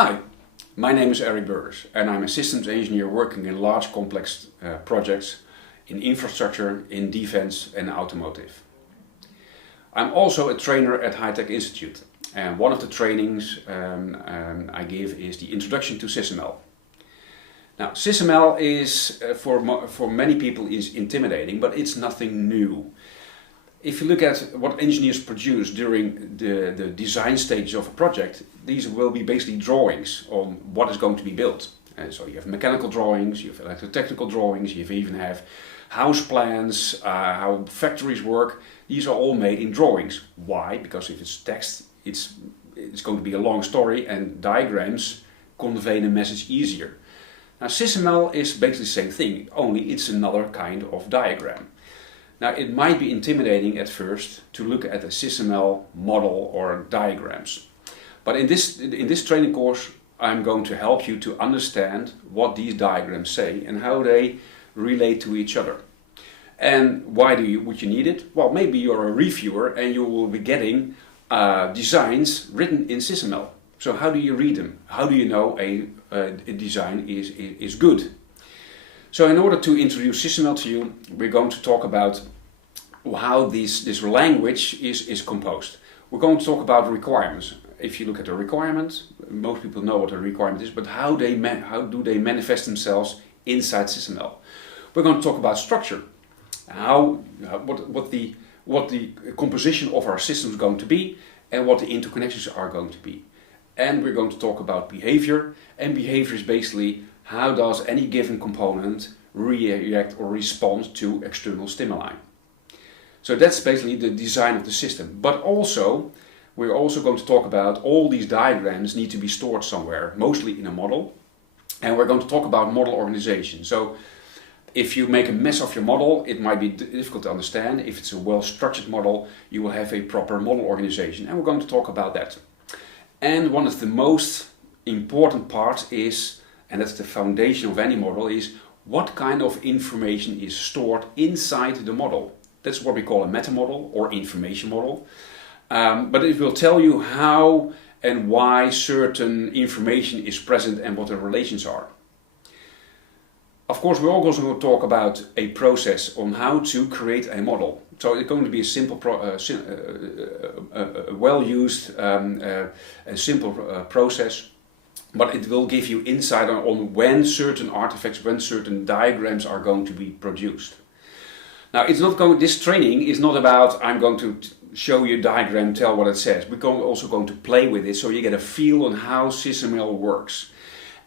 Hi, my name is Eric Burgers and I'm a systems engineer working in large complex projects in infrastructure, in defense and automotive. I'm also a trainer at High Tech Institute, and one of the trainings I give is the introduction to SysML. Now, SysML is for many people is intimidating, but it's nothing new. If you look at what engineers produce during the design stage of a project, these will be basically drawings on what is going to be built. And so you have mechanical drawings, you have electrotechnical drawings, you even have house plans, how factories work. These are all made in drawings. Why? Because if it's text, it's going to be a long story, and diagrams convey the message easier. Now, SysML is basically the same thing, only it's another kind of diagram. Now, it might be intimidating at first to look at a SysML model or diagrams. But in this training course, I'm going to help you to understand what these diagrams say and how they relate to each other. And why would you need it? Well, maybe you're a reviewer and you will be getting designs written in SysML. So how do you read them? How do you know a design is good? So in order to introduce SysML to you, we're going to talk about how this language is composed. We're going to talk about requirements. If you look at a requirement, most people know what a requirement is, but how do they manifest themselves inside SysML? We're going to talk about structure, what the composition of our system is going to be, and what the interconnections are going to be. And we're going to talk about behavior, and behavior is basically how does any given component react or respond to external stimuli. So that's basically the design of the system. But also, we're also going to talk about all these diagrams need to be stored somewhere, mostly in a model. And we're going to talk about model organization. So if you make a mess of your model, it might be difficult to understand. If it's a well-structured model, you will have a proper model organization. And we're going to talk about that. And one of the most important parts is, and that's the foundation of any model, is what kind of information is stored inside the model. That's what we call a meta model or information model. But it will tell you how and why certain information is present and what the relations are. Of course, we're also going to talk about a process on how to create a model. So it's going to be a simple, well-used, simple process. But it will give you insight on when certain artifacts, when certain diagrams are going to be produced. Now, this training is not about I'm going to show you a diagram, tell what it says. We're also going to play with it so you get a feel on how SysML works.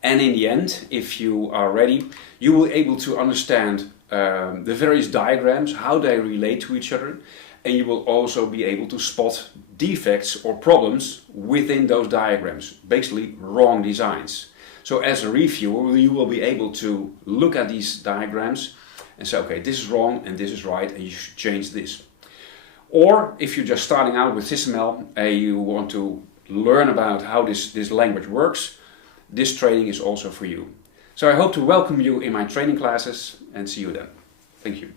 And in the end, if you are ready, you will be able to understand the various diagrams, how they relate to each other, and you will also be able to spot defects or problems within those diagrams, basically wrong designs. So as a reviewer, you will be able to look at these diagrams and say, okay, this is wrong and this is right and you should change this. Or if you're just starting out with SysML and you want to learn about how this language works, this training is also for you. So I hope to welcome you in my training classes and see you then. Thank you.